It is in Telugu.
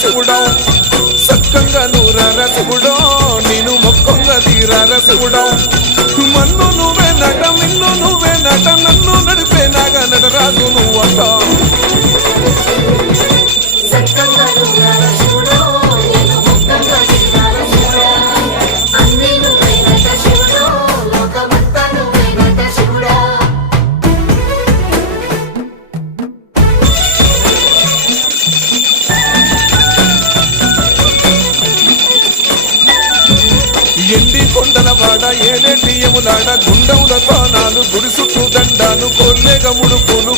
శివుడా సక్కంగా నూరార శివుడో నేను మొక్కంగా తీరార శివుడా మన్ను నువ్వే నట మిన్ను నువ్వే నట నన్ను నడిపే నాగా నటరాజు నువ్వంట ఎండి కొండల వాడ ఏలేటి యములాడ గుండముల తానాలు గుడి చుట్టూ దండాలు కోల్లేగ ముడుపులు